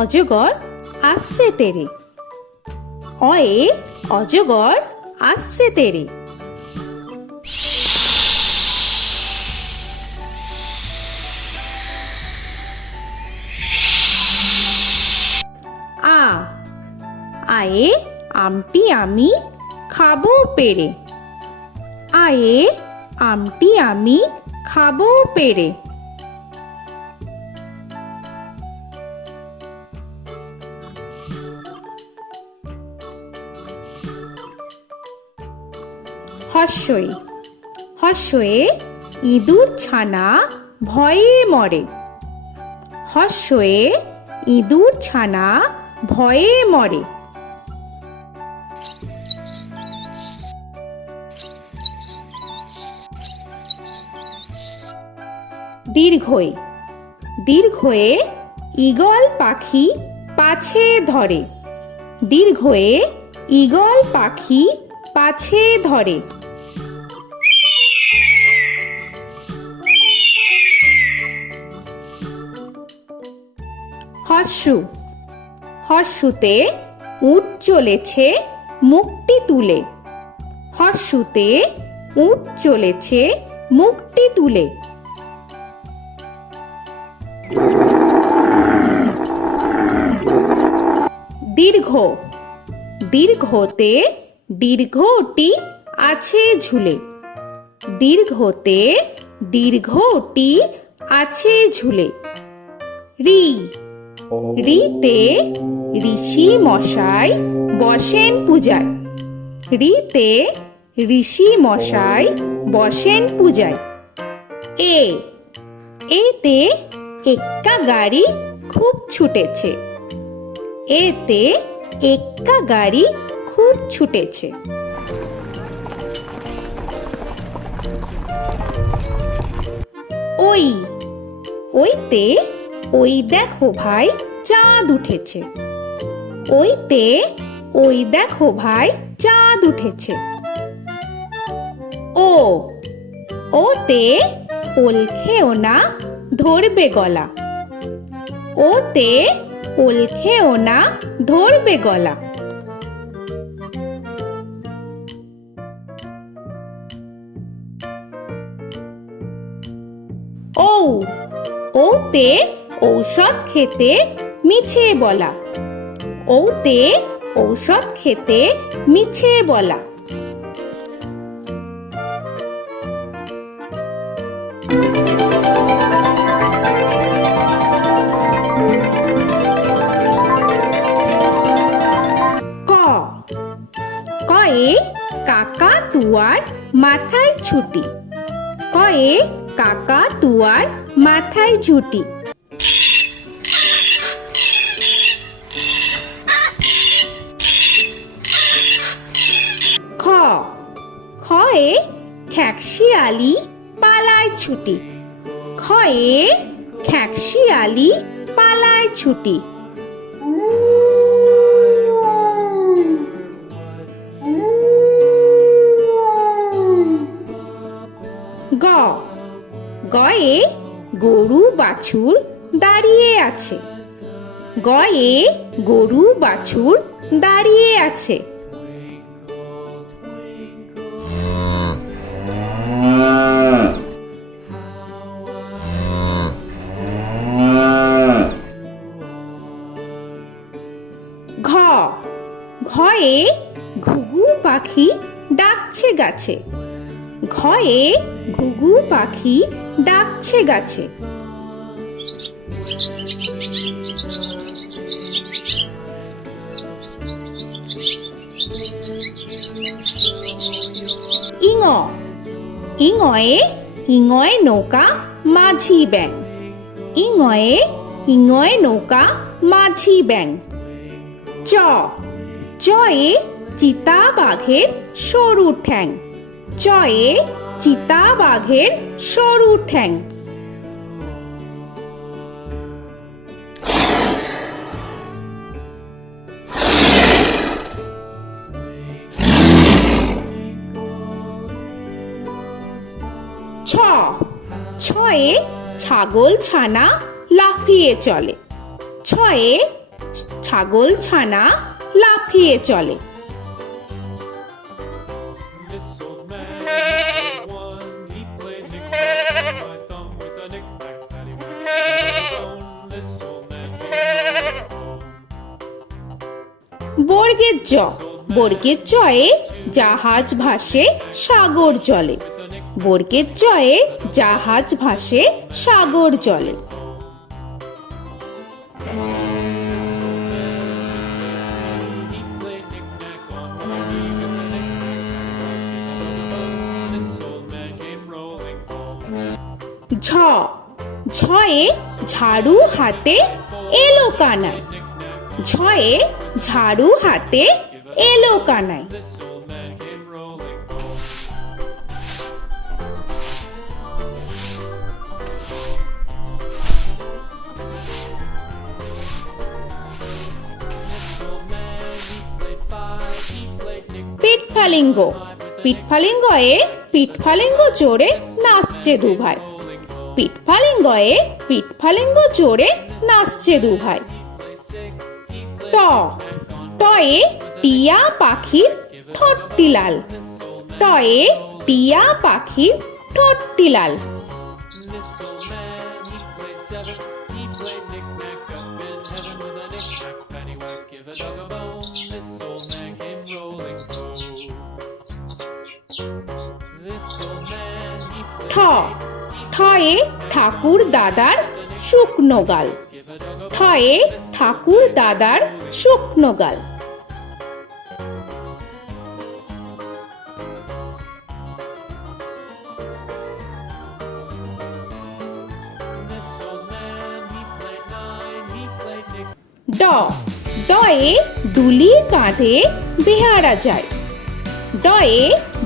অজগর আসছে তেরে। অয়ে অজগর আসছে তেরে। আ আয়ে আমটি আমি খাবো পেরে। আয়ে আমটি আমি খাবো পেরে। হর্ষই হর্ষয়ে ইঁদুর ছানা ভয়ে মরে। হর্ষয়ে ইঁদুর ছানা ভয়ে মরে। দীর্ঘই দীর্ঘয়ে ঈগল পাখি পাছে ধরে। দীর্ঘয়ে ঈগল পাখি পাছে ধরে। হর্ষু হর্ষুতে উট চলেছে মুখটি তুলে। হর্ষুতে উট চলেছে মুখটি তুলে। দীর্ঘ দীর্ঘতে দীর্ঘটি আছে ঝুলে। দীর্ঘতে দীর্ঘটি আছে ঝুলে। রি রিতে ঋষি মশাই বসেন পূজায়। রিতে ঋষি মশাই বসেন পূজায়। এ এতে এক্কা গাড়ি খুব ছুটেছে। এতে এক্কা গাড়ি খুব ছুটেছে। ওই ওইতে ওই দেখো ভাই চাঁদ উঠেছে। ওইতে ওই দেখো ভাই চাঁদ উঠেছে। ও ওতে ওল খেও না ধরবে গলা। ওতে ওল খেও না ধরবে গলা। ঔ ওতে ঔষধ খেতে মিছে বলা। ওতে ঔষধ খেতে মিছে বলা। ক কয়ে কাকা তুয়ার মাথায় ছুটি। কয়ে কাকা তুয়ার মাথায় ঝুটি। খ খয়ে খ্যাকশিয়ালি পালায় ছুটি। খয়ে খ্যাকশিয়ালি পালায় ছুটি। গ গয়ে গরু বাছুর দাঁড়িয়ে আছে। গয়ে গরু বাছুর দাঁড়িয়ে আছে। ঘ ঘয়ে ঘুঘু পাখি ডাকছে গাছে। ঘয়ে ঘুঘু পাখি ডাকছে গাছে। ইঙ ইঙয়ে ইঙয়ে নৌকা মাঝি ব্যাং। ইঙয়ে ইঙয়ে নৌকা মাঝি ব্যাং। চ চয়ে চিতা বাঘের সরু ঠ্যাং। চয়ে চিতা বাঘের সরু ঠ্যাং। ছ ছয়ে ছাগল ছানা লাফিয়ে চলে। ছয়ে ছাগল ছানা লাফিয়ে চলে। This old man had one. He played knick-knack on my thumb with a knick-knack, paddywhack, bone. This old man came rolling home. বর্গের জ, বর্গের জয়ে জাহাজ ভাসে সাগর জলে। বর্গের জয়ে জাহাজ ভাসে সাগর জলে। He played knick-knack on my knee with a knick-knack, this old man came rolling home. ঝ, ঝয়ে ঝাড়ু হাতে এলো কানাই। ঝয়ে ঝাড়ু হাতে এলো Kanai. This old man came rolling home. This old man, he played five. He played knick-knack. পিঠফালিঙ্গ, পিঠফালিঙ্গয়ে পিঠফালিঙ্গ জোরে নাচছে দুভাই। পিঠফালিঙ্গয়ে পিঠফালিঙ্গ জোরে নাচছে দুভাই। ট, টয়ে টিয়া পাখির ঠোঁটটি লাল। টয়ে টিয়া পাখির ঠোঁটটি লাল। This old man, he played seven. He played knick-knack up in heaven with a knick-knack, paddywhack, give a dog a bone. This old man came rolling home. This old man, he ঠ, played ঠয়ে ঠাকুর দাদার শুকনো গাল। give a dog a ঠয়ে ঠাকুর দাদার শুকনো গাল। This old man, he played nine. He played knick. ড, ডয়ে ডুলি কাঁধে বেহারা যায়। ডয়ে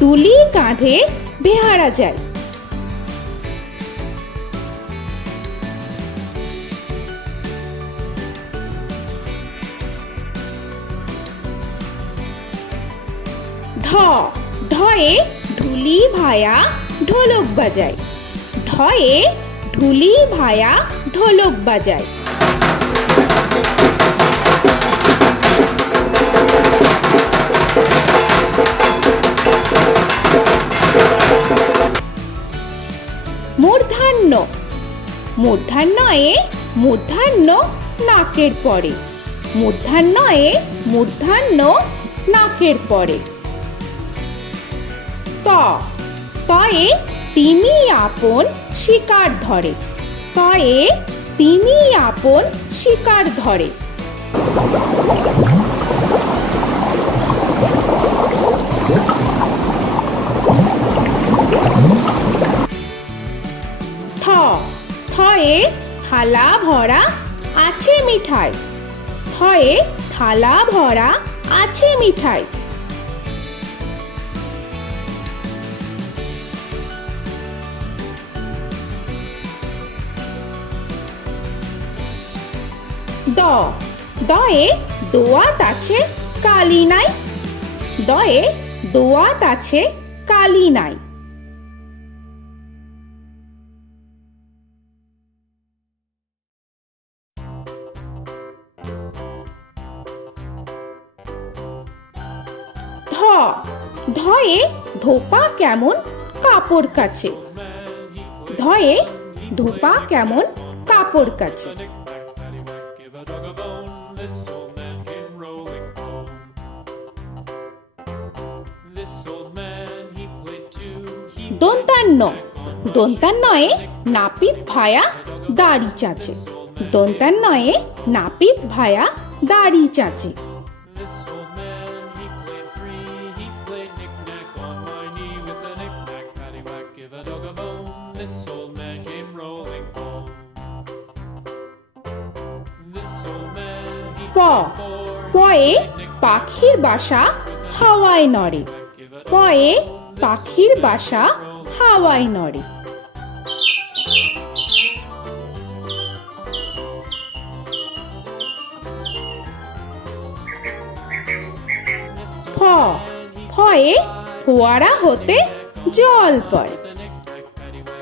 ডুলি কাঁধে বেহারা যায়। ঢ, ঢয়ে ঢুলি ভায়া ঢোলক বাজায়। ঢয়ে ঢুলি ভায়া ঢোলক বাজায়। মূর্ধন্য, মূর্ধন্যয়ে মূর্ধন্য নাকের পরে। মূর্ধন্যয়ে মূর্ধন্য নাকের পরে। ত, তয়ে তিনি আপন শিকার ধরে। তয়ে তিনি আপন শিকার ধরে। থ, থয়ে থালা ভরা আছে মিঠাই। থয়ে থালা ভরা আছে মিঠাই। দ, দয়ে দোয়াত আছে কালি নাই। দয়ে দোয়াত আছে কালি নাই। ধ, ধয়ে ধোপা কেমন কাপড় কাচে। ধয়ে ধোপা কেমন কাপড় কাচে। Knick-knack, paddywhack, give a dog a bone. This old man came rolling home. This old man, he played two. He দন্তান্ন, দন্তান্নয়ে নাপিত ভায়া দাড়ি চাচে। দন্তান্নয়ে নাপিত ভায়া দাড়ি চাচে। This old man, he played three. He played knick-knack on my knee with a knick-knack, paddywhack, give a dog a bone. This old man came rolling home. This old man, he প, played four. পয়ে পাখির বাসা হাওয়ায় নড়ে। পয়ে পাখির বাসা হাওয়ায় নড়ে। ফ, ফয়ে ফোয়ারা হতে জল পড়ে।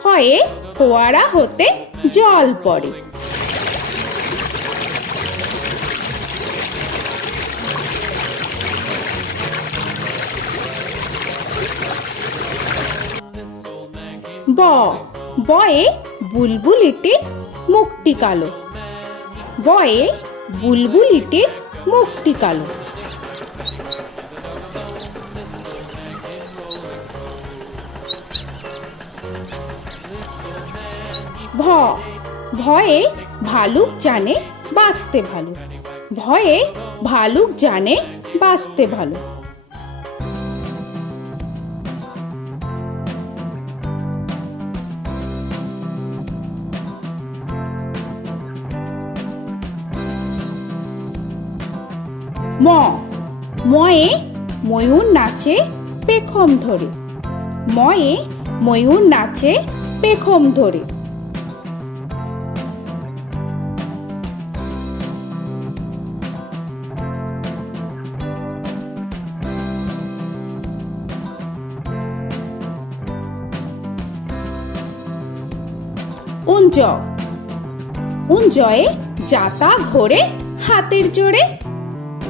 ফয়ে ফোয়ারা হতে জল পড়ে। ব বয়ে বুলবুলিটির মুখটি কালো। বয়ে বুলবুলিটির মুখটি কালো। ভ ভয়ে ভালুক জানে বাঁচতে ভালো। ভয়ে ভালুক জানে বাঁচতে ভালো। ম ময়ে ময়ূর নাচে পেখম ধরে। ময়ে ময়ূর নাচে পেখম ধরে। উঞ্জ উঞ্জয়ে যাতা ঘোরে হাতের জোরে।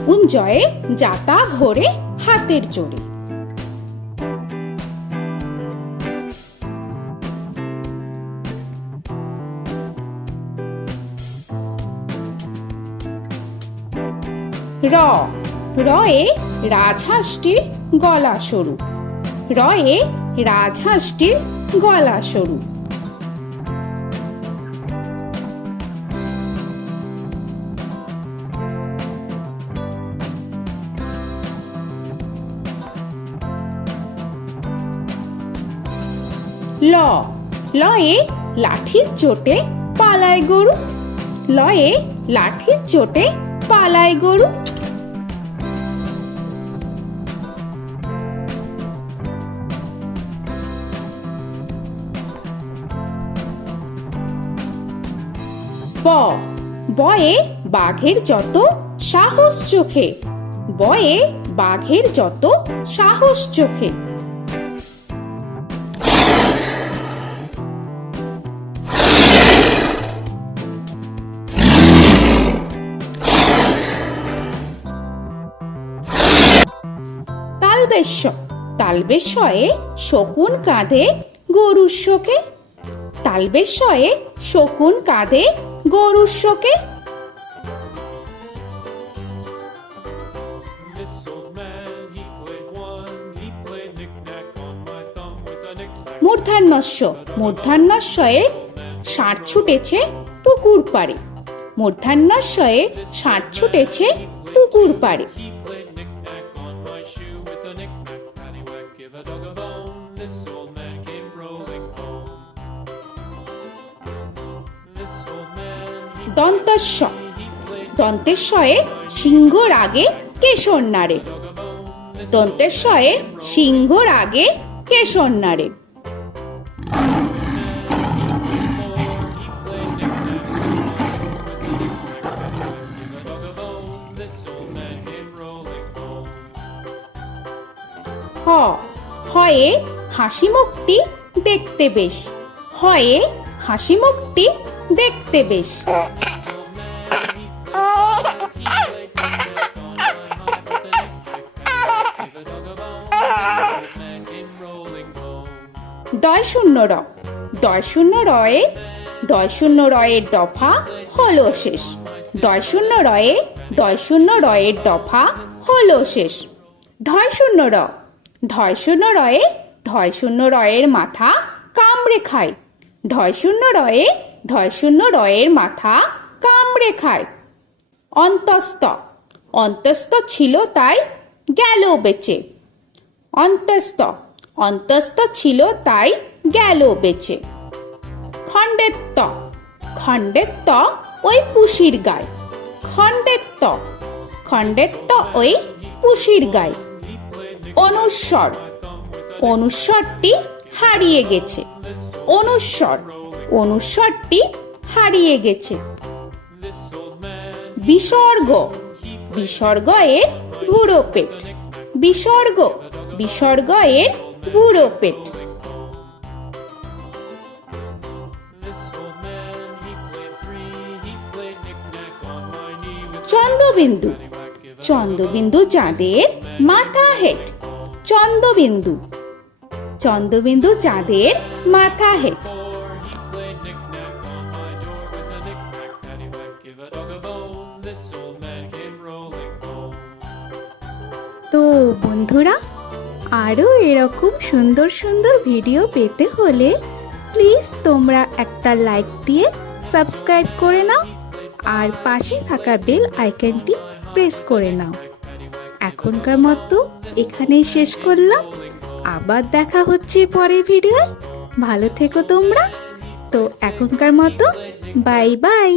উঞ্জয়ে যাতা ঘোরে হাতের জোরে। র রয়ে রাজহাঁসটির গলা সরু। রয়ে রাজহাঁসটির গলা সরু। ল লয়ে লাঠির চোটে পালায় গরু। লয়ে লাঠির চোটে পালায় গরু। ব বয়ে বাঘের যত সাহস চোখে। বয়ে বাঘের যত সাহস চোখে। তালবেশ্য তালবেশ্যয়ে শকুন কাঁধে গরুর শোকে। তালবেশ্যয়ে শকুন কাঁধে গরুর শোকে। This old man, he played one. He played knick-knack on my thumb with a knick-knack. মূর্ধন্যস্য মূর্ধন্যস্যয়ে ষাঁড় ছুটেছে পুকুর পাড়ে। মূর্ধন্যস্যয়ে ষাঁড় ছুটেছে পুকুর পাড়ে। He played knick-knack on my shoe with a knick-knack, paddywhack, give a dog a bone. This old man came rolling home. This old man, he দন্তস্য played দন্তেশ্বয়ে সিংহর আগে কেশর নাড়ে। dog a bone. This দন্তেশ্বয়ে সিংহর আগে কেশর নাড়ে। he played knick-knack on my with a knick-knack, paddywhack, give a dog a bone. This old man came rolling home. হ হয়ে হাসি মুখটি দেখতে বেশ। হয়ে হাসি মুখটি দেখতে বেশ। ডয় শূন্য র ডয় শূন্য রয়ে ডয় শূন্য রয়ের দফা হলো শেষ। ডয় শূন্য রয়ে ডয় শূন্য রয়ের দফা হলো শেষ। ঢয় শূন্য র ঢয় শূন্য রয়ে ঢয় শূন্য রয়ের মাথা কামড়ে খায়। ঢয় শূন্য রয়ে ঢয় শূন্য রয়ের মাথা কামড়ে খায়। অন্তস্থ অন্তস্থ ছিল তাই গেল বেঁচে। অন্তস্থ অন্তস্থ ছিল তাই গেল বেঁচে। খণ্ডেত্ব খণ্ডেত্ব ওই পুষির গায়। খণ্ডেত্ব খণ্ডেত্ব ওই পুষির গায়। অনুস্বর অনুস্বরটি হারিয়ে গেছে। অনুস্বর অনুস্বরটি হারিয়ে গেছে। বিসর্গ বিসর্গ এর বুড়ো পেট। বিসর্গ বিসর্গ এর বুড়ো পেট। চন্দ্রবিন্দু চন্দ্রবিন্দু চাঁদের মাথা হেট। চন্দ্রবিন্দু চন্দ্রবিন্দু চাঁদের মাথা head. Before he played knick-knack on my door with a knick-knack, paddywhack, give a dog a bone. This old man came rolling home. তো বন্ধুরা, আরও এরকম সুন্দর সুন্দর ভিডিও পেতে হলে প্লিজ তোমরা একটা লাইক দিয়ে সাবস্ক্রাইব করে নাও আর পাশে থাকা বেল আইকনটি প্রেস করে নাও। এখনকার মতো এখানেই শেষ করলাম, আবার দেখা হচ্ছে পরের ভিডিও। ভালো থেকো তোমরা। তো এখনকার মতো বাই বাই।